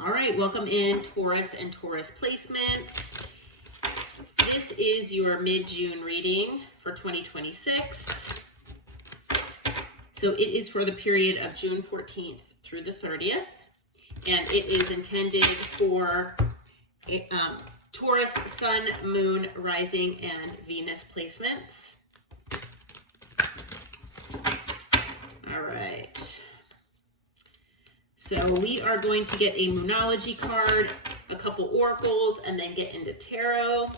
All right, welcome in Taurus and Taurus placements. This is your mid-June reading for 2026. So it is for the period of June 14th through the 30th. And it is intended for Taurus, Sun, Moon, Rising, and Venus placements. All right. So we are going to get a Moonology card, a couple oracles, and then get into tarot.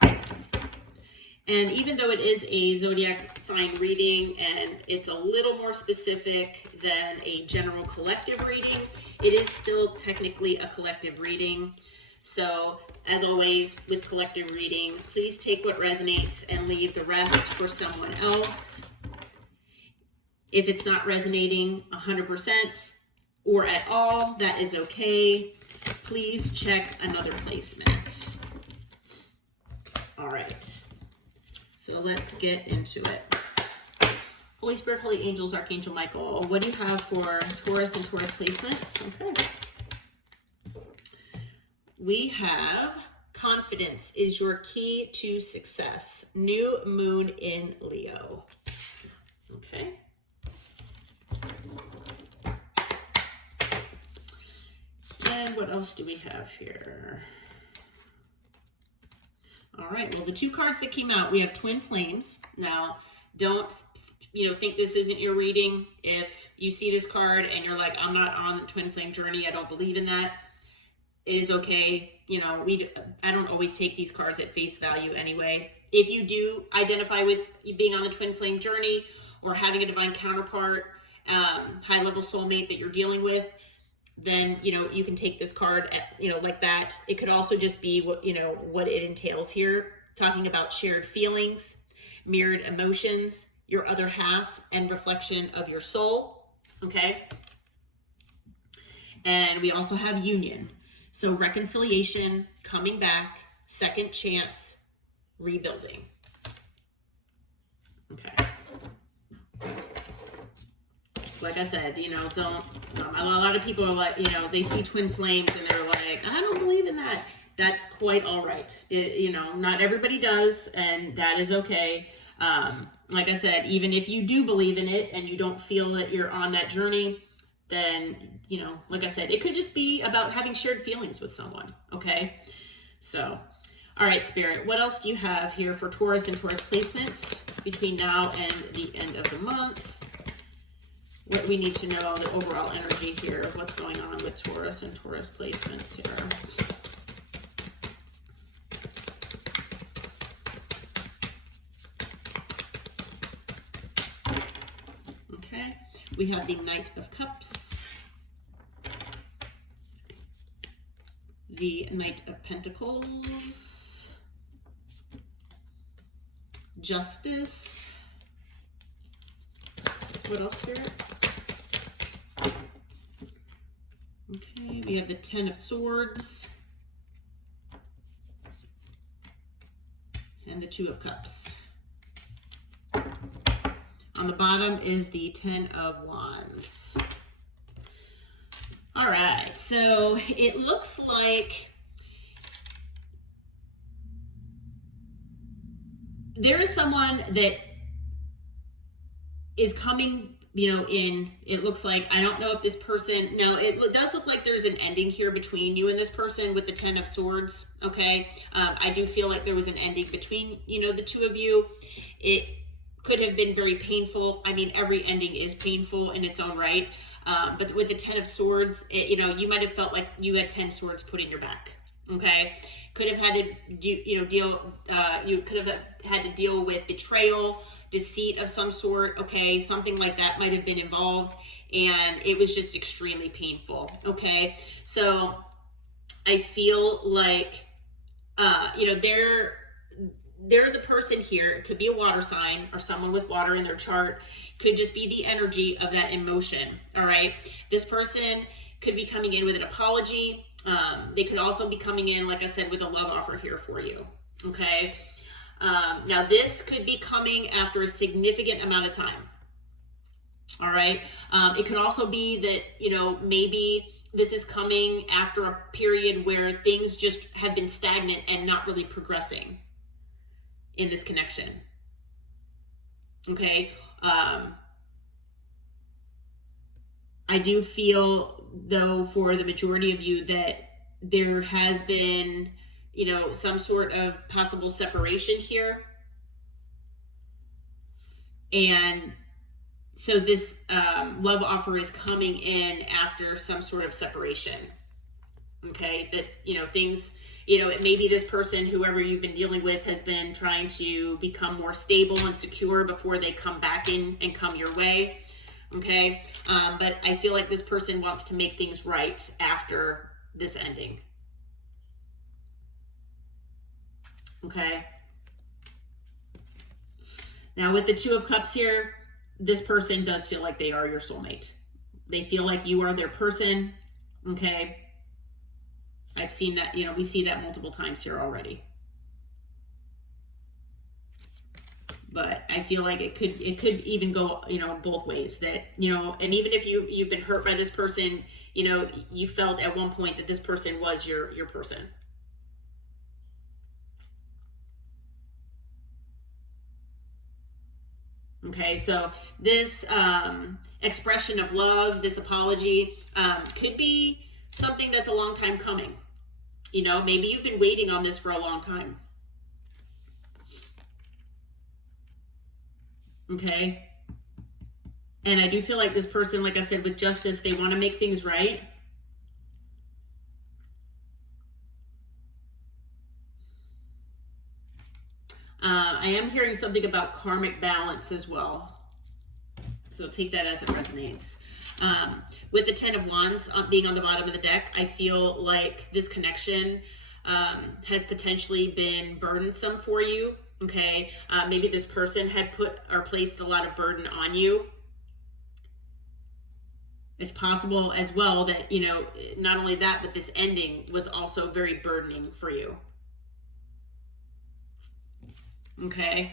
And even though it is a zodiac sign reading and it's a little more specific than a general collective reading, it is still technically a collective reading. So as always with collective readings, please take what resonates and leave the rest for someone else. If it's not resonating 100% or at all, that is okay. Please check another placement. All right. So let's get into it. Holy Spirit, Holy Angels, Archangel Michael, what do you have for Taurus and Taurus placements? Okay. We have confidence is your key to success. New moon in Leo. Okay. And what else do we have here? All right, well, the two cards that came out, we have Twin Flames. Now, don't, think this isn't your reading. If you see this card and you're like, I'm not on the Twin Flame journey, I don't believe in that, it is okay. I don't always take these cards at face value anyway. If you do identify with being on the Twin Flame journey or having a divine counterpart, high-level soulmate that you're dealing with, then, you can take this card, like that. It could also just be what it entails here, talking about shared feelings, mirrored emotions, your other half, and reflection of your soul, okay? And we also have union. So reconciliation, coming back, second chance, rebuilding. Okay. Like I said, a lot of people are like, they see twin flames and they're like, I don't believe in that. That's quite all right. Not everybody does, and that is okay. Like I said, even if you do believe in it and you don't feel that you're on that journey, then, like I said, it could just be about having shared feelings with someone, okay? So, all right, Spirit, what else do you have here for Taurus and Taurus placements between now and the end of the month? What we need to know, the overall energy here of what's going on with Taurus and Taurus placements here. Okay, we have the Knight of Cups, the Knight of Pentacles, Justice. What else here? Okay, we have the Ten of Swords and the Two of Cups. On the bottom is the Ten of Wands. All right, so it looks like there is someone that is coming, it looks like, I don't know if this person, no, it does look like there's an ending here between you and this person with the Ten of Swords, okay? I do feel like there was an ending between, the two of you. It could have been very painful. I mean, every ending is painful in its own right. But with the Ten of Swords, you might have felt like you had 10 swords put in your back, okay? Could have had to, you could have had to deal with betrayal, deceit of some sort, okay? Something like that might have been involved, and it was just extremely painful, okay? So I feel like, there's a person here, it could be a water sign or someone with water in their chart, could just be the energy of that emotion, all right? This person could be coming in with an apology. They could also be coming in, like I said, with a love offer here for you, okay? Now, this could be coming after a significant amount of time. All right. It could also be that, you know, maybe this is coming after a period where things just have been stagnant and not really progressing in this connection. Okay. I do feel, though, for the majority of you that there has been, you know, some sort of possible separation here. And so this love offer is coming in after some sort of separation. Okay, that, you know, things, you know, it may be this person, whoever you've been dealing with, has been trying to become more stable and secure before they come back in and come your way. Okay, but I feel like this person wants to make things right after this ending. Okay. Now with the Two of Cups here, this person does feel like they are your soulmate. They feel like you are their person. Okay. I've seen that, you know, we see that multiple times here already. But I feel like it could even go, you know, both ways, that, you know, and even if you've been hurt by this person, you know, you felt at one point that this person was your person. Okay, so this expression of love, this apology, could be something that's a long time coming. You know, maybe you've been waiting on this for a long time. Okay. And I do feel like this person, like I said, with justice, they want to make things right. I am hearing something about karmic balance as well. So take that as it resonates. With the Ten of Wands being on the bottom of the deck, I feel like this connection has potentially been burdensome for you. Okay. Maybe this person had put or placed a lot of burden on you. It's possible as well that, you know, not only that, but this ending was also very burdening for you. Okay.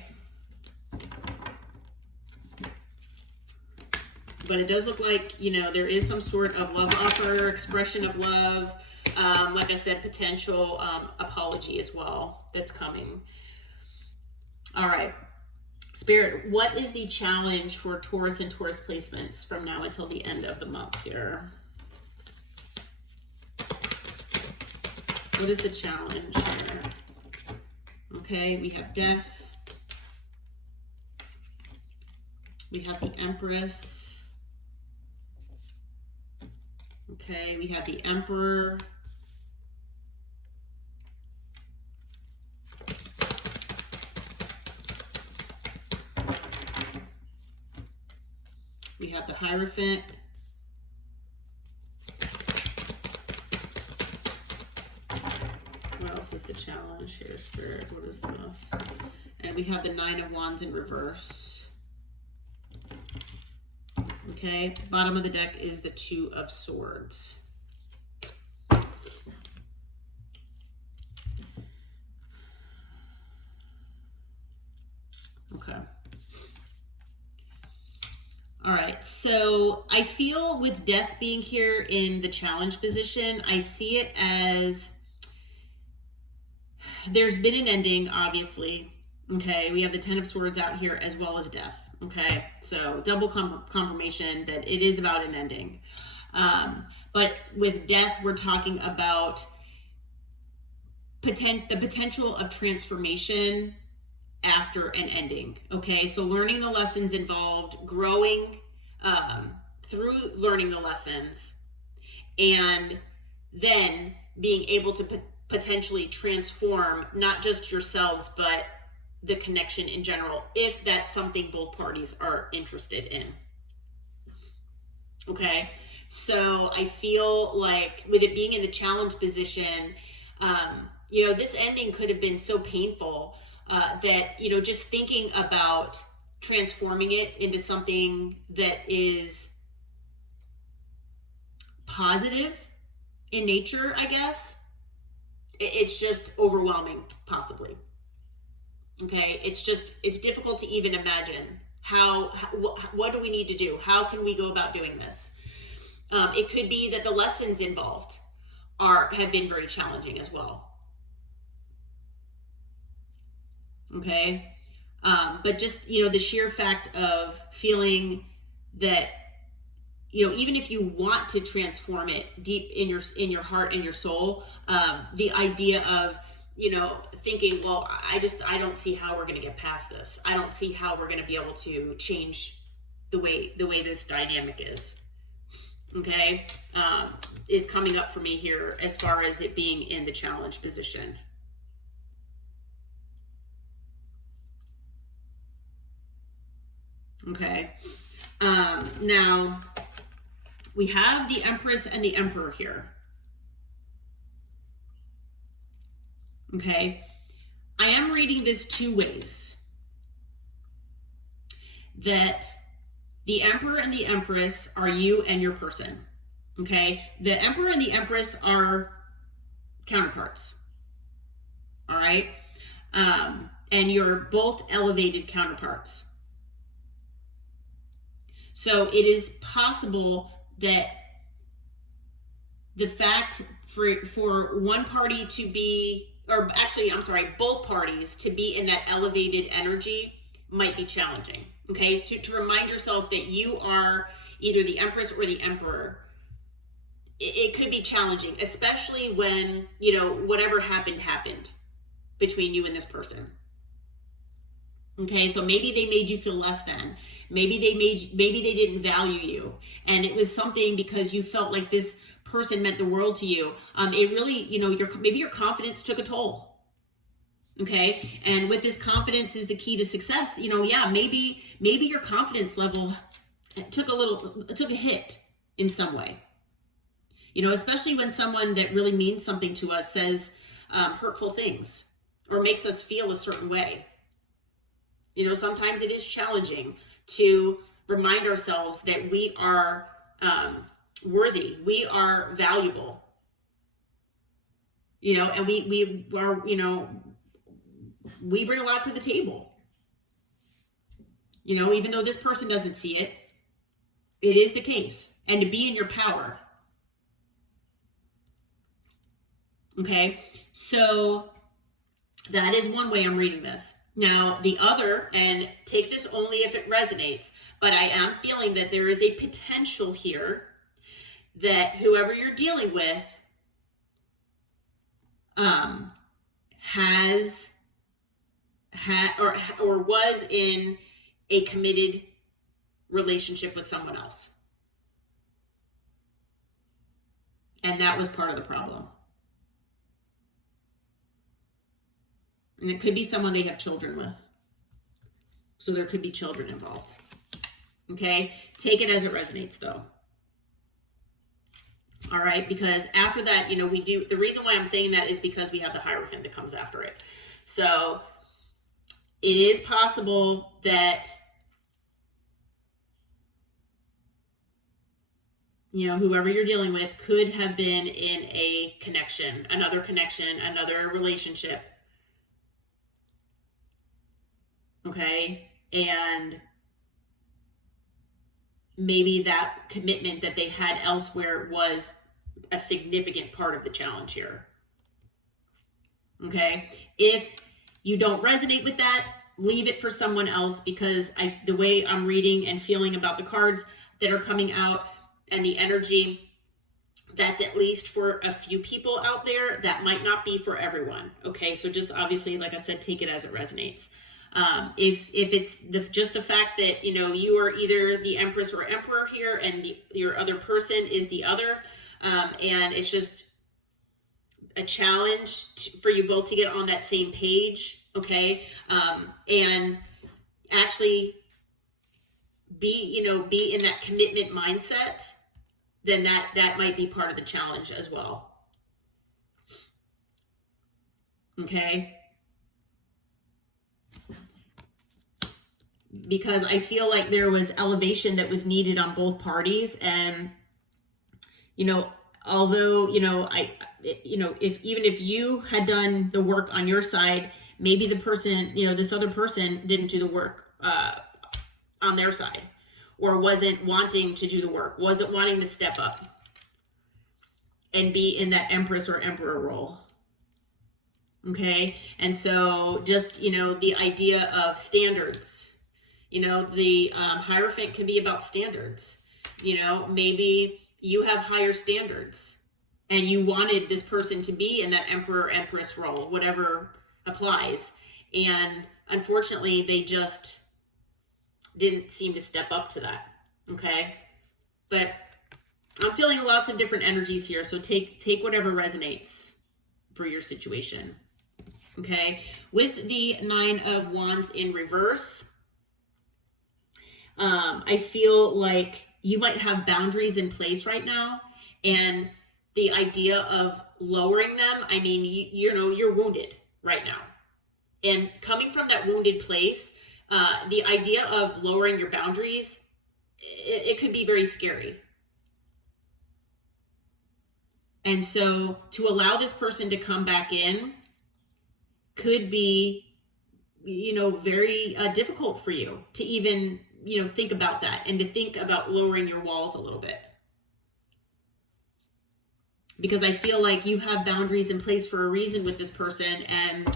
But it does look like, you know, there is some sort of love offer, expression of love. Like I said, potential apology as well that's coming. All right. Spirit, what is the challenge for Taurus and Taurus placements from now until the end of the month here? What is the challenge here? Okay, we have Death. We have the Empress. Okay, we have the Emperor. We have the Hierophant. What else is the challenge here, Spirit? What is this? And we have the Nine of Wands in reverse. Okay, bottom of the deck is the Two of Swords. Okay. All right, so I feel with Death being here in the challenge position, I see it as there's been an ending, obviously. Okay, we have the Ten of Swords out here as well as Death. Okay, so double confirmation that it is about an ending. But with Death, we're talking about the potential of transformation after an ending. Okay, so learning the lessons involved, growing through learning the lessons, and then being able to potentially transform not just yourselves, but the connection in general, if that's something both parties are interested in. Okay, so I feel like with it being in the challenge position, you know, this ending could have been so painful that, you know, just thinking about transforming it into something that is positive in nature, I guess, it's just overwhelming, possibly. Okay, it's difficult to even imagine what do we need to do? How can we go about doing this? It could be that the lessons involved have been very challenging as well. Okay, but just the sheer fact of feeling that even if you want to transform it deep in your heart and your soul, the idea of thinking, well, I don't see how we're going to get past this. I don't see how we're going to be able to change the way this dynamic is. Okay, is coming up for me here as far as it being in the challenge position. Okay, now we have the Empress and the Emperor here. Okay, I am reading this two ways. That the Emperor and the Empress are you and your person. Okay, the Emperor and the Empress are counterparts. All right, and you're both elevated counterparts. So it is possible that the fact for one party to be, or actually, I'm sorry, both parties to be in that elevated energy might be challenging. Okay, so to remind yourself that you are either the Empress or the Emperor, it could be challenging, especially when, whatever happened between you and this person. Okay, so maybe they made you feel less than. Maybe they didn't value you, and it was something because you felt like this person meant the world to you. It really, maybe your confidence took a toll. Okay, and with this, confidence is the key to success. Maybe your confidence level took a hit in some way. Especially when someone that really means something to us says hurtful things or makes us feel a certain way. Sometimes it is challenging to remind ourselves that we are worthy, we are valuable, and we are, we bring a lot to the table. Even though this person doesn't see it, it is the case, and to be in your power. Okay, so that is one way I'm reading this. Now, the other, and take this only if it resonates, but I am feeling that there is a potential here that whoever you're dealing with has had or was in a committed relationship with someone else. And that was part of the problem. And it could be someone they have children with. So there could be children involved. Okay? Take it as it resonates, though. All right? Because after that, the reason why I'm saying that is because we have the Hierophant that comes after it. So it is possible that, whoever you're dealing with could have been in a connection, another relationship. Okay, and maybe that commitment that they had elsewhere was a significant part of the challenge here. Okay, if you don't resonate with that, leave it for someone else, because the way I'm reading and feeling about the cards that are coming out and the energy, that's at least for a few people out there. That might not be for everyone. Okay, so just obviously, like I said, take it as it resonates. If it's just the fact that, you are either the Empress or Emperor here and your other person is the other, and it's just a challenge for you both to get on that same page, okay, and actually be in that commitment mindset, then that might be part of the challenge as well. Okay. Because I feel like there was elevation that was needed on both parties. And, although, if you had done the work on your side, maybe the person, you know, this other person didn't do the work on their side, or wasn't wanting to do the work, wasn't wanting to step up and be in that Empress or Emperor role. Okay. And so just, you know, the idea of standards, you know, the Hierophant can be about standards. You know, maybe you have higher standards and you wanted this person to be in that Emperor Empress role, whatever applies. And unfortunately, they just didn't seem to step up to that. Okay. But I'm feeling lots of different energies here. So take whatever resonates for your situation. Okay. With the 9 of Wands in reverse, I feel like you might have boundaries in place right now, and the idea of lowering them, I mean, you know, you're wounded right now. And coming from that wounded place, the idea of lowering your boundaries, it could be very scary. And so to allow this person to come back in could be, you know, very difficult for you to even, you know, think about that and to think about lowering your walls a little bit. Because I feel like you have boundaries in place for a reason with this person, and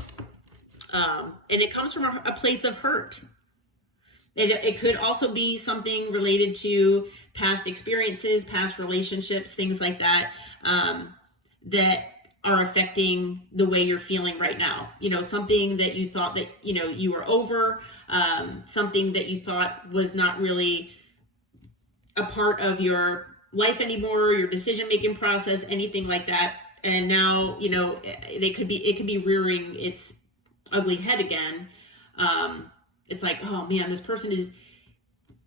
it comes from a place of hurt. It could also be something related to past experiences, past relationships, things like that, that are affecting the way you're feeling right now. You know, something that you thought that, you know, you were over, something that you thought was not really a part of your life anymore, your decision-making process, anything like that. And now, you know, it could be rearing its ugly head again. It's like, oh man, this person is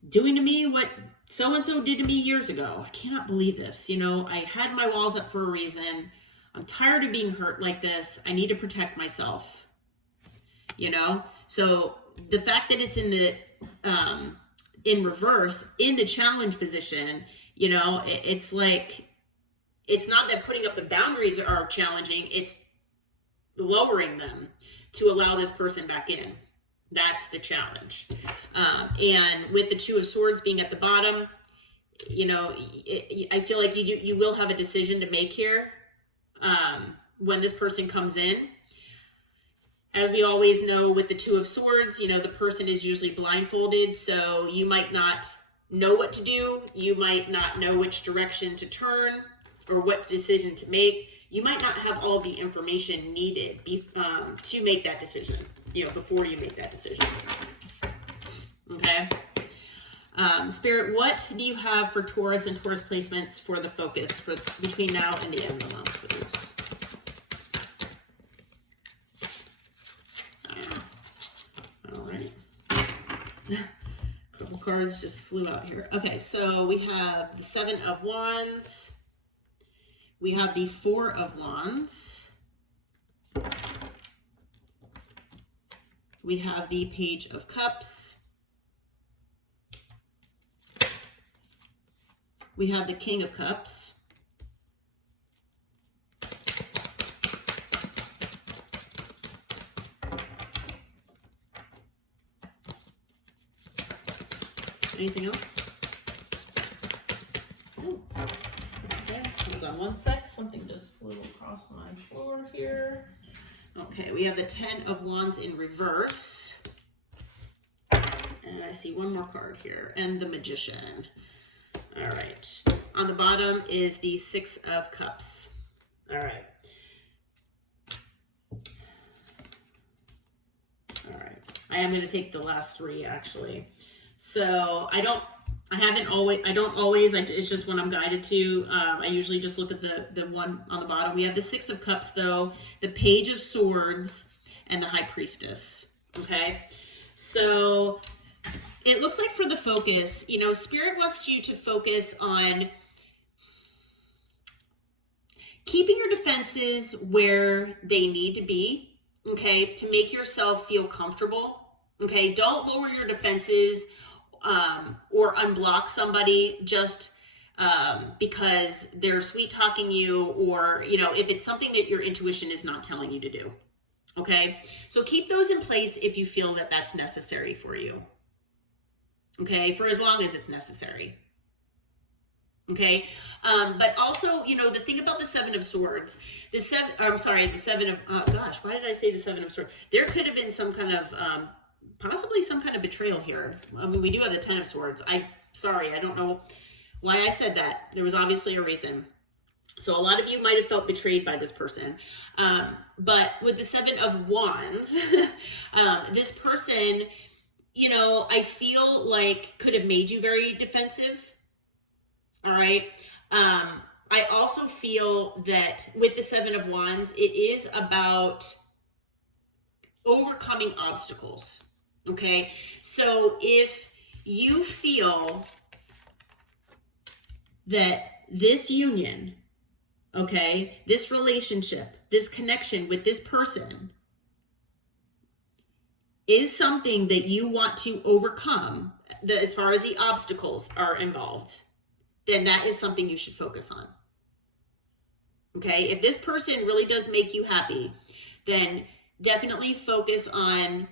doing to me what so-and-so did to me years ago. I cannot believe this. You know, I had my walls up for a reason. I'm tired of being hurt like this. I need to protect myself. You know? So the fact that it's in the, in reverse, in the challenge position, you know, it's like, it's not that putting up the boundaries are challenging, it's lowering them to allow this person back in. That's the challenge. And with the 2 of Swords being at the bottom, you know, I feel like you will have a decision to make here when this person comes in. As we always know with the 2 of Swords, you know, the person is usually blindfolded, so you might not know what to do. You might not know which direction to turn or what decision to make. You might not have all the information needed to make that decision, you know, before you make that decision. Okay. Spirit, what do you have for Taurus and Taurus placements for the focus for between now and the end of the month, please? All right. A couple cards just flew out here. Okay, so we have the 7 of Wands. We have the 4 of Wands. We have the Page of Cups. We have the King of Cups. Anything else? Oh, okay, hold on one sec. Something just flew across my floor here. Okay, we have the 10 of Wands in reverse. And I see one more card here. And the Magician. All right. On the bottom is the 6 of Cups. All right. All right. I am going to take the last 3, actually. So I don't always, it's just when I'm guided to, I usually just look at the one on the bottom. We have the 6 of Cups though, the Page of Swords, and the High Priestess. Okay. So it looks like for the focus, you know, Spirit wants you to focus on keeping your defenses where they need to be. Okay. To make yourself feel comfortable. Okay. Don't lower your defenses or unblock somebody just because they're sweet talking you, or, you know, if it's something that your intuition is not telling you to do. Okay, so keep those in place if you feel that that's necessary for you. Okay, for as long as it's necessary. Okay, but also, you know, the thing about the Seven of Swords, the Seven of, gosh, why did I say the Seven of Swords? There could have been some kind of, possibly some kind of betrayal here. I mean, we do have the Ten of Swords. Sorry, I don't know why I said that. There was obviously a reason. So a lot of you might have felt betrayed by this person. But with the Seven of Wands, this person, you know, I feel like could have made you very defensive. All right. I also feel that with the Seven of Wands, it is about overcoming obstacles. Okay. So if you feel that this union, okay, this relationship, this connection with this person is something that you want to overcome, as far as the obstacles are involved, then that is something you should focus on. Okay, if this person really does make you happy, then definitely focus on,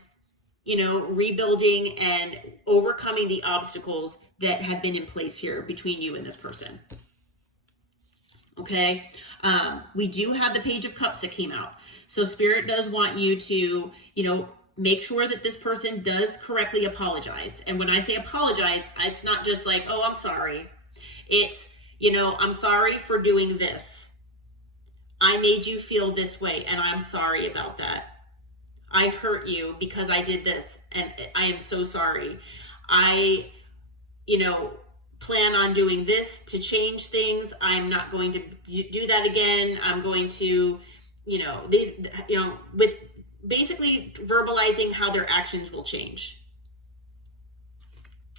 you know, rebuilding and overcoming the obstacles that have been in place here between you and this person. Okay, we do have the Page of Cups that came out. So Spirit does want you to, you know, make sure that this person does correctly apologize. And when I say apologize, it's not just like, oh, I'm sorry. It's, you know, I'm sorry for doing this. I made you feel this way, and I'm sorry about that. I hurt you because I did this, and I am so sorry. I, you know, plan on doing this to change things. I'm not going to do that again. I'm going to, you know, with basically verbalizing how their actions will change.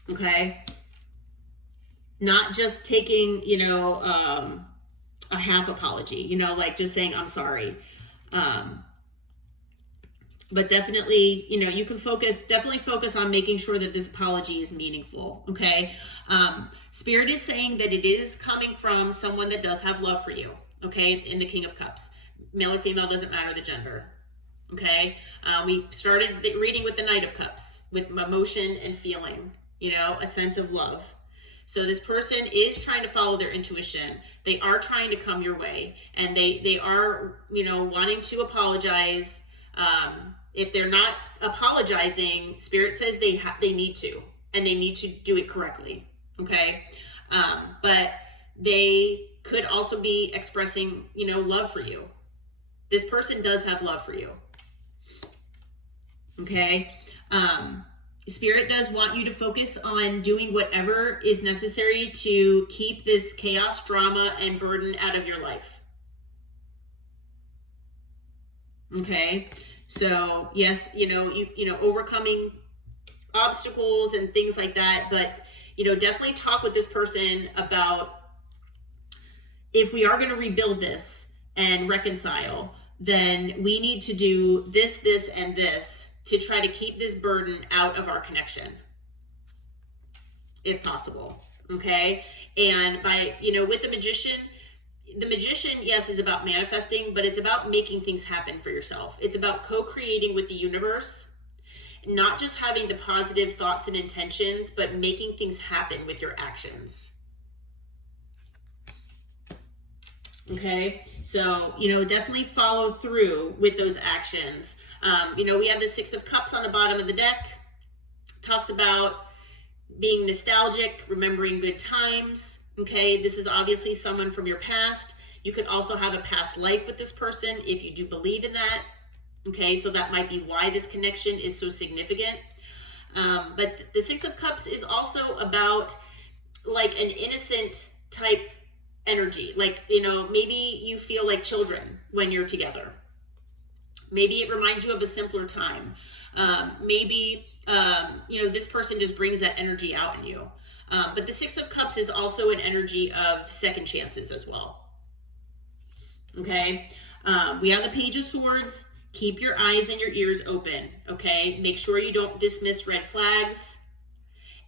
Okay. Not just taking, you know, a half apology, you know, like just saying, I'm sorry. But definitely, you know, you can definitely focus on making sure that this apology is meaningful. Okay. Spirit is saying that it is coming from someone that does have love for you. Okay. In the King of Cups, male or female, doesn't matter the gender. Okay. We started the reading with the Knight of Cups, with emotion and feeling, you know, a sense of love. So this person is trying to follow their intuition. They are trying to come your way, and they are, you know, wanting to apologize. If they're not apologizing, Spirit says they need to, and they need to do it correctly. Okay. But they could also be expressing, you know, love for you. This person does have love for you. Okay. Spirit does want you to focus on doing whatever is necessary to keep this chaos, drama, and burden out of your life. Okay. So yes, you know, overcoming obstacles and things like that, but, you know, definitely talk with this person about, if we are going to rebuild this and reconcile, then we need to do this, and this to try to keep this burden out of our connection, if possible. Okay. And by, you know, with the magician, yes, is about manifesting, but it's about making things happen for yourself. It's about co-creating with the universe, not just having the positive thoughts and intentions, but making things happen with your actions. Okay. So, you know, definitely follow through with those actions. You know, we have the Six of Cups on the bottom of the deck. Talks about being nostalgic, remembering good times. Okay, this is obviously someone from your past. You could also have a past life with this person if you do believe in that. Okay, so that might be why this connection is so significant. But the Six of Cups is also about like an innocent type energy. Like, you know, maybe you feel like children when you're together. Maybe it reminds you of a simpler time. Maybe, you know, this person just brings that energy out in you. But the Six of Cups is also an energy of second chances as well. Okay. We have the Page of Swords. Keep your eyes and your ears open. Okay. Make sure you don't dismiss red flags,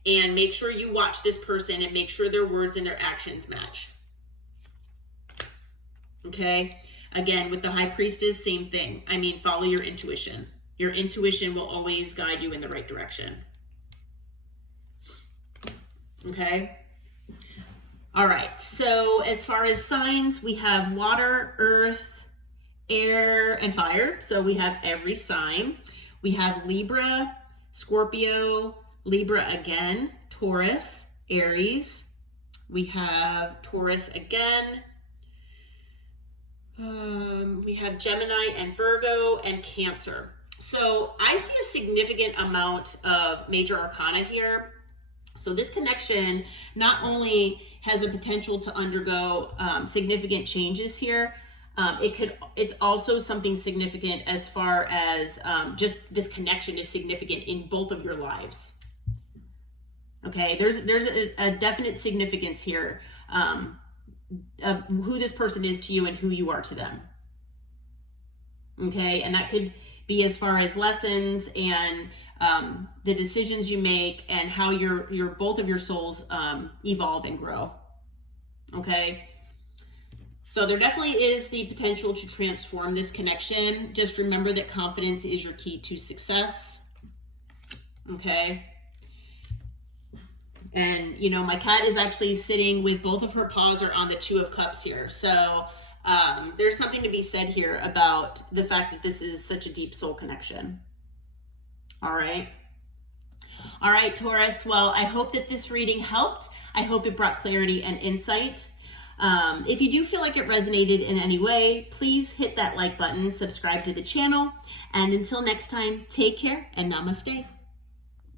and make sure you watch this person and make sure their words and their actions match. Okay. Again, with the High Priestess, same thing. I mean, follow your intuition. Your intuition will always guide you in the right direction. Okay? All right, so as far as signs, we have water, earth, air, and fire. So we have every sign. We have Libra, Scorpio, Libra again, Taurus, Aries. We have Taurus again. We have Gemini and Virgo and Cancer. So I see a significant amount of major arcana here. So this connection not only has the potential to undergo significant changes here, it's also something significant as far as just this connection is significant in both of your lives. Okay, there's a definite significance here of who this person is to you and who you are to them. Okay, and that could be as far as lessons and the decisions you make and how your both of your souls evolve and grow. Okay, so there definitely is the potential to transform this connection. Just remember that confidence is your key to success. Okay. And, you know, my cat is actually sitting with both of her paws are on the Two of Cups here. So there's something to be said here about the fact that this is such a deep soul connection. All right. All right, Taurus. Well, I hope that this reading helped. I hope it brought clarity and insight. If you do feel like it resonated in any way, please hit that like button, subscribe to the channel. And until next time, take care and namaste.